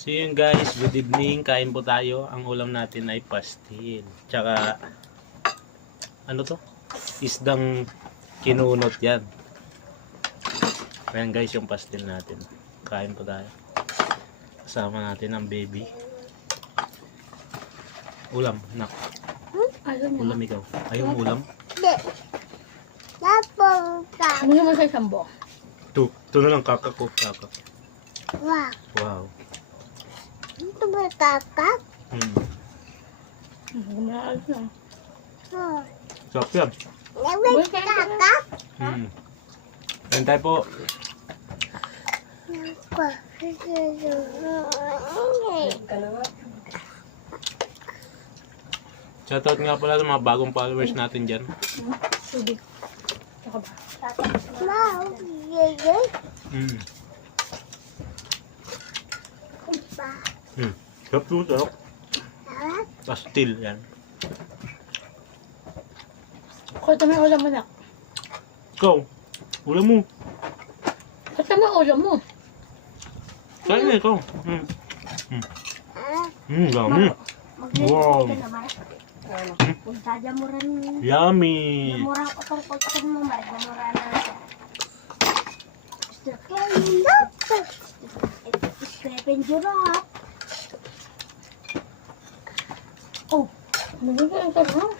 So yun guys, good evening. Kain po tayo. Ang ulam natin ay pastil. Tsaka, ano to? Isdang kinunot yan. Ayan guys, yung pastil natin. Kain po tayo. Kasama natin ang baby. Ulam, nak. Ulam ikaw. Ayaw mo ulam? Hindi. Napunta. Ano naman sa isang buo? Ito na lang kakak ko. Kakak. Wow. Wow. Ito ba kakak? Gumaalas na. Oh. Sarap yan. Namin kakak? Ayan tayo po. Shoutout nga pala sa mga bagong followers natin dyan. Tubig. Saka ba? Wow. Yeye. Sarap po, sarap. Sarap. Pastil yan. Kota mo yung ulam mo na. Ikaw, ulam mo. Kota mo yung ulam mo. Kain na ikaw. Dami. Wow. Punta dyan mo rin. Yummy. Mura ko itong kultakin mo. Mura na. Stephen Jurap. Oh, nagiging ka na.